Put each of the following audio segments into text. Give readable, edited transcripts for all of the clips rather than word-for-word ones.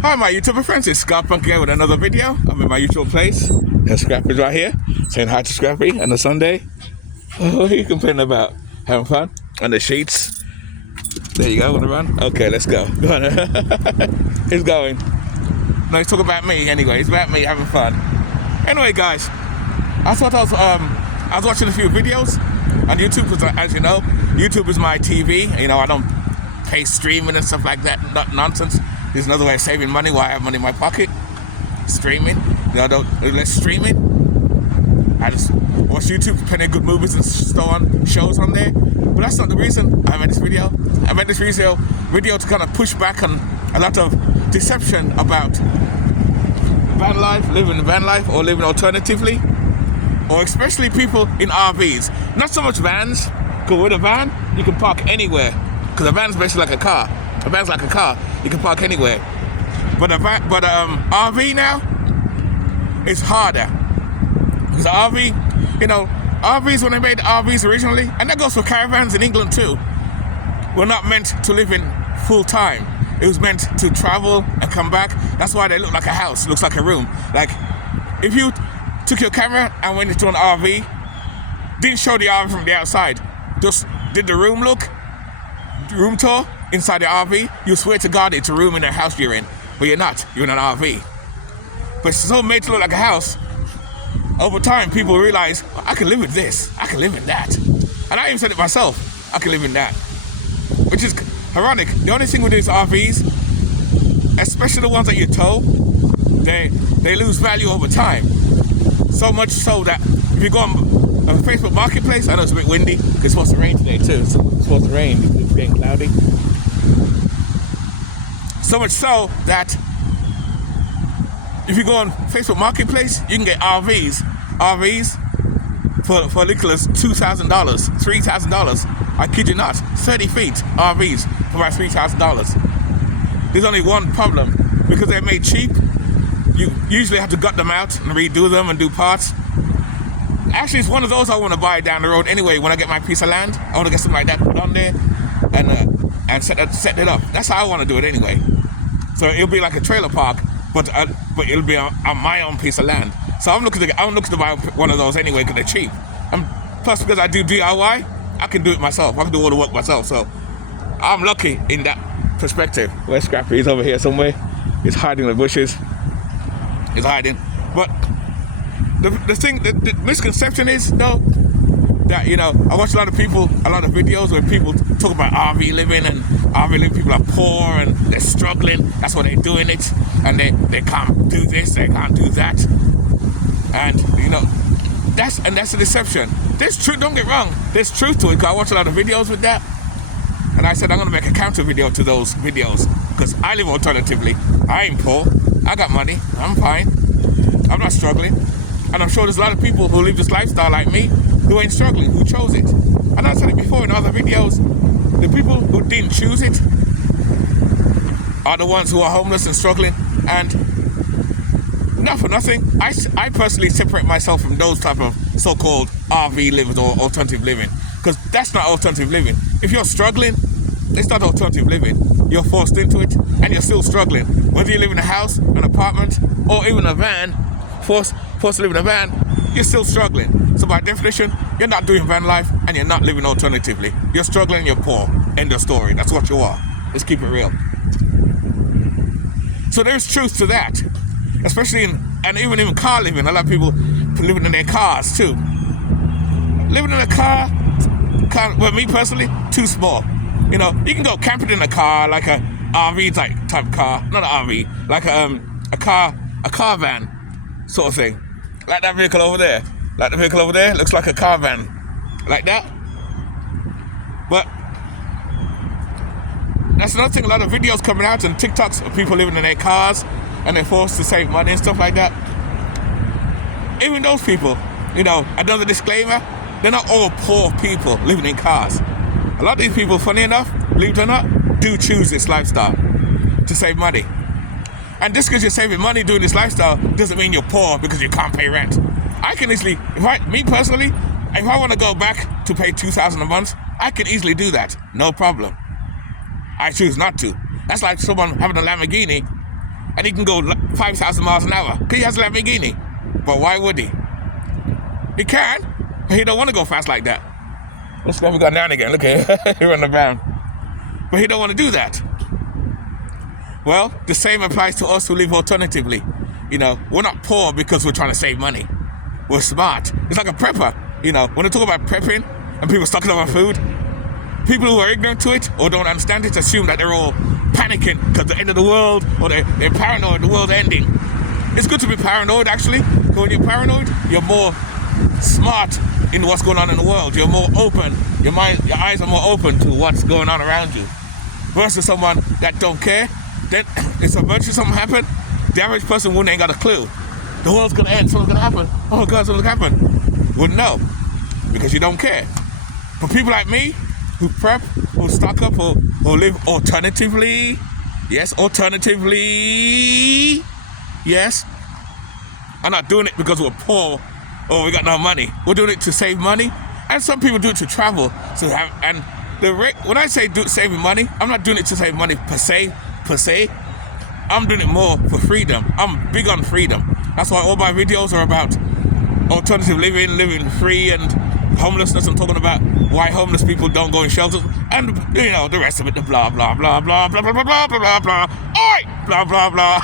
Hi my YouTube friends, it's Scott Punk here with another video. I'm in my usual place. And Scrappy's right here, saying hi to Scrappy on a Sunday. Oh, what are you complaining about? Having fun? On the sheets. There you go, wanna run? Okay, let's go. Go on. He's going. No, he's talking about me anyway. It's about me having fun. Anyway guys, I was watching a few videos on YouTube because as you know, YouTube is my TV. You know, I don't pay streaming and stuff like that, not nonsense. There's another way of saving money while I have money in my pocket. Streaming. You know, less streaming. I just watch YouTube, plenty of good movies and shows on there. But that's not the reason I made this video. I made this video to kind of push back on a lot of deception about van life, living the van life, or living alternatively, or especially people in RVs. Not so much vans, because with a van, you can park anywhere. Because a van's basically like a car. A van's like a car, you can park anywhere. But RV now is harder. Because RV, you know, RVs, when they made RVs originally, and that goes for caravans in England too, were not meant to live in full time. It was meant to travel and come back. That's why they look like a house, looks like a room. Like, if you took your camera and went into an RV, didn't show the RV from the outside, just did the room tour inside the RV, you swear to God it's a room in a house you're in. But you're not, you're in an RV. But it's so made to look like a house, over time people realize, well, I can live with this, I can live in that. And I even said it myself, I can live in that. Which is ironic. The only thing with these RVs, especially the ones that you tow, they lose value over time. So much so that if you go on a Facebook Marketplace, I know it's a bit windy, it's supposed to rain today too. It's supposed to rain, it's getting cloudy. So much so that if you go on Facebook Marketplace, you can get RVs for as little as $2,000, $3,000. I kid you not, 30 feet RVs for about $3,000. There's only one problem, because they're made cheap. You usually have to gut them out and redo them and do parts. Actually, it's one of those I want to buy down the road anyway. When I get my piece of land, I want to get something like that put on there and set it up. That's how I want to do it anyway. So it'll be like a trailer park, but it'll be on my own piece of land. So I'm looking to buy one of those anyway because they're cheap. And plus, because I do DIY, I can do it myself. I can do all the work myself. So I'm lucky in that perspective. Where's Scrappy? He's over here somewhere. He's hiding in the bushes. He's hiding. But the misconception is though that, you know, I watch a lot of videos where people talk about RV living, and RV living people are poor and they're struggling. That's why they're doing it, and they can't do this, they can't do that, and you know, that's a deception. There's truth. Don't get wrong. There's truth to it. Cause I watch a lot of videos with that, and I said I'm gonna make a counter video to those videos because I live alternatively. I ain't poor. I got money. I'm fine. I'm not struggling. And I'm sure there's a lot of people who live this lifestyle like me who ain't struggling, who chose it. And I said it before in other videos, the people who didn't choose it are the ones who are homeless and struggling. And not for nothing, I personally separate myself from those type of so-called RV livers or alternative living, because that's not alternative living. If you're struggling, it's not alternative living. You're forced into it and you're still struggling. Whether you live in a house, an apartment, or even a van, forced to live in a van, you're still struggling. So by definition, you're not doing van life and you're not living alternatively. You're struggling, you're poor. End of story. That's what you are. Let's keep it real. So there's truth to that. Especially even in car living. A lot of people living in their cars too. Living in a car, well, me personally, too small. You know, you can go camping in a car, like a RV type car. Not an RV, like a car van sort of thing. Like that vehicle over there. Like the vehicle over there looks like a car van. Like that. But that's another thing, a lot of videos coming out and TikToks of people living in their cars and they're forced to save money and stuff like that. Even those people, you know, another disclaimer, they're not all poor people living in cars. A lot of these people, funny enough, believe it or not, do choose this lifestyle to save money. And just because you're saving money doing this lifestyle doesn't mean you're poor because you can't pay rent. I can easily, me personally, if I want to go back to pay $2,000 a month, I can easily do that, no problem. I choose not to. That's like someone having a Lamborghini and he can go 5,000 miles an hour. He has a Lamborghini. But why would he? He can, but he don't want to go fast like that. Let's go, we got down again. Look at here on the ground. But he don't want to do that. Well, the same applies to us who live alternatively. You know, we're not poor because we're trying to save money. We're smart. It's like a prepper. You know, when they talk about prepping and people stocking up on food, people who are ignorant to it or don't understand it assume that they're all panicking because the end of the world, or they're paranoid, the world's ending. It's good to be paranoid, actually, because when you're paranoid, you're more smart in what's going on in the world. You're more open. Your eyes are more open to what's going on around you. Versus someone that don't care, then if something happen, the average person ain't got a clue. The world's gonna end, something's gonna happen. Oh God, something's gonna happen. Wouldn't know, because you don't care. But people like me, who prep, who stock up, who live alternatively, yes, I'm not doing it because we're poor or we got no money. We're doing it to save money, and some people do it to travel. When I say saving money, I'm not doing it to save money per se. I'm doing it more for freedom. I'm big on freedom. That's why all my videos are about alternative living free, and homelessness. I'm talking about why homeless people don't go in shelters, and you know the rest of it, the blah blah blah blah blah blah blah blah blah blah. Oi, blah blah blah.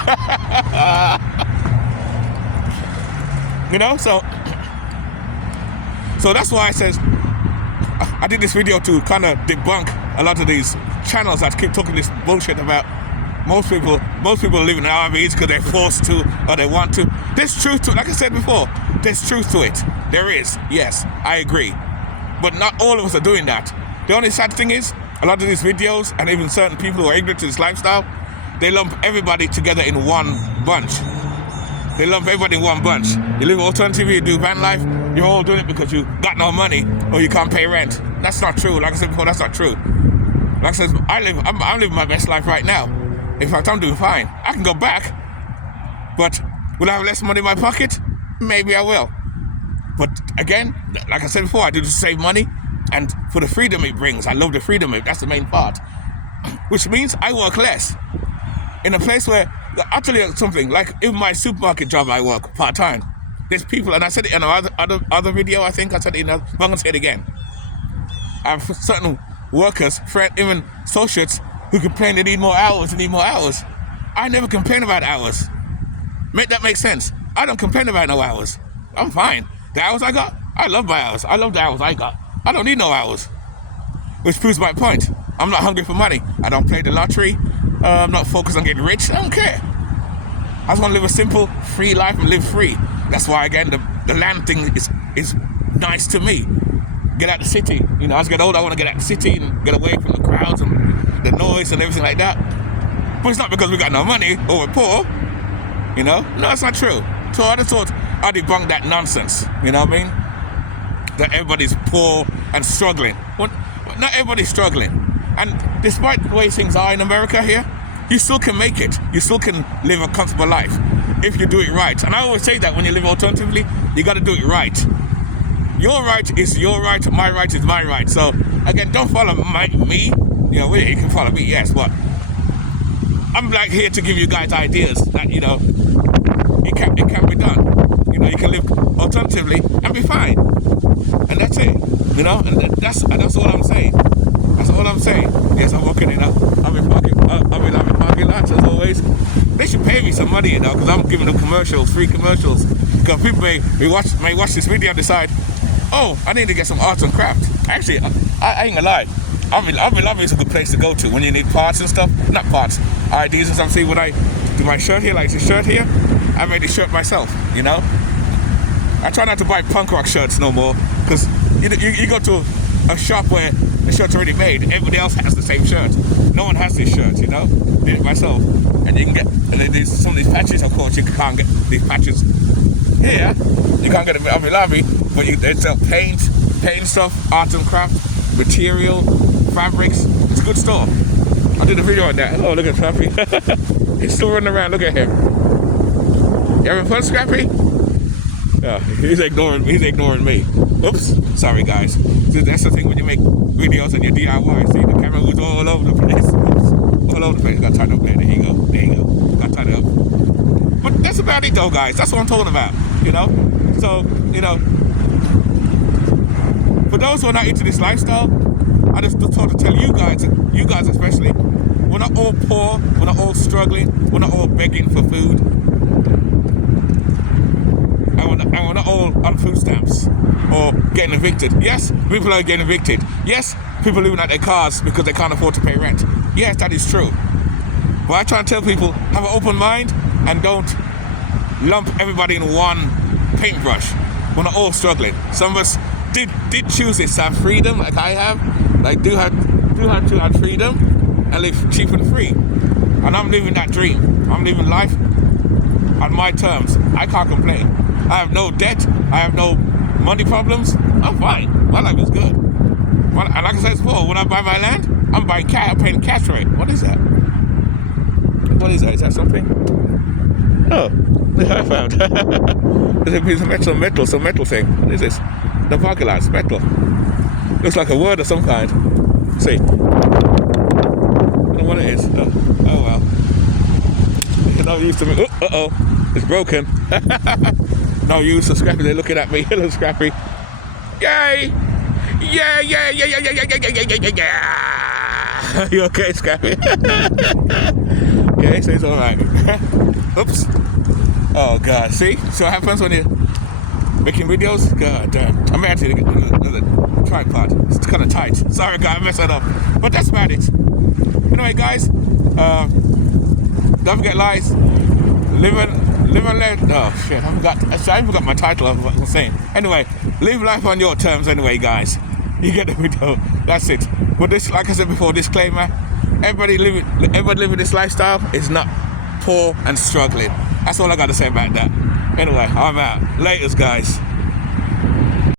You know, so that's why I did this video to kind of debunk a lot of these channels that keep talking this bullshit about most people live in RVs because they're forced to or they want to. There's truth to it. Like I said before, there's truth to it. There is, yes, I agree. But not all of us are doing that. The only sad thing is, a lot of these videos, and even certain people who are ignorant to this lifestyle, they lump everybody together in one bunch. You live alternatively, you do van life, you're all doing it because you got no money or you can't pay rent. That's not true. Like I said before, that's not true. Like I said, I'm living my best life right now. In fact, I'm doing fine. I can go back, but will I have less money in my pocket? Maybe I will. But again, like I said before, I do this to save money and for the freedom it brings. I love the freedom. That's the main part. Which means I work less. In a place where, I'll tell you something, like in my supermarket job I work part-time, there's people, and I said it in other video, I think I said it but I'm going to say it again. I have certain workers, even associates, who complain they need more hours. I never complain about hours. Make that make sense. I don't complain about no hours. I'm fine. The hours I got, I love my hours. I love the hours I got. I don't need no hours. Which proves my point. I'm not hungry for money. I don't play the lottery. I'm not focused on getting rich. I don't care. I just want to live a simple, free life and live free. That's why, again, the land thing is nice to me. Get out the city. You know, as I get older, I want to get out the city and get away from the crowds and the noise and everything like that. But it's not because we got no money or we're poor. You know? No, it's not true. So I just thought I'd debunk that nonsense. You know what I mean? That everybody's poor and struggling. Well, not everybody's struggling. And despite the way things are in America here, you still can make it. You still can live a comfortable life if you do it right. And I always say that when you live alternatively, you got to do it right. Your right is your right, my right is my right. So, again, don't follow me. You know, you can follow me, yes, but I'm like here to give you guys ideas that, you know, it can be done. You know, you can live alternatively and be fine. And that's it. You know, and that's all I'm saying. That's all I'm saying. Yes, I'm working in I'm in parking lots as always. They should pay me some money, you know, because I'm giving them free commercials. Because people may watch this video and decide, oh, I need to get some arts and craft. Actually, I ain't gonna lie. Alvin is a good place to go to when you need parts and stuff. Not parts, IDs and stuff. See, when I do my shirt here, like this shirt here, I made this shirt myself, you know. I try not to buy punk rock shirts no more, because you go to a shop where the shirt's already made, everybody else has the same shirt. No one has this shirt, you know. Did it myself. And you can get, and there's some of these patches, of course, you can't get these patches here. You can't get them at Hobby Lobby, but they sell paint stuff, art and craft, material, fabrics. It's a good store. I did a video on that. Oh, look at Scrappy. He's still running around. Look at him. You having fun, Scrappy? Yeah, he's ignoring me. Oops. Sorry, guys. That's the thing when you make videos and your DIY. See, the camera was all over the place. Oops. All over the place. Got tied up there. There you go. Got tied up. about it though, guys. That's what I'm talking about, you know? So, you know, for those who are not into this lifestyle, I just thought to tell you guys especially, we're not all poor, we're not all struggling, we're not all begging for food, and we're not all on food stamps or getting evicted. Yes, people are getting evicted. Yes, people living out their cars because they can't afford to pay rent. Yes, that is true. But I try and tell people, have an open mind and don't lump everybody in one paintbrush. We're not all struggling. Some of us did choose this to have freedom, like I have. Like do have to have freedom and live cheap and free. And I'm living that dream. I'm living life on my terms. I can't complain. I have no debt. I have no money problems. I'm fine. My life is good. And like I said before, when I buy my land, I'm buying cash. I'm paying cash rate. What is that? What is that? Is that something? Oh, I found. There's a piece of metal, some metal thing. What is this? The parking lot's metal. Looks like a word of some kind. Let's see. I don't know what it is. Oh well. You're not used to me. Uh-oh. It's broken. No use. So Scrappy, they're looking at me. Hello, Scrappy. Yay! Yeah. You okay, Scrappy? Yeah, so it's alright. Oops. Oh God, see what happens when you're making videos? God damn. I may actually get another tripod. It's kind of tight. Sorry guys, I messed that up. But that's about it. Anyway guys, don't forget, guys, live and let. Oh shit, I forgot my title of what I was saying. Anyway, live life on your terms anyway guys. You get the video. That's it. But this, like I said before, disclaimer, everybody living this lifestyle is not poor and struggling. That's all I got to say about that. Anyway, I'm out. Laters, guys.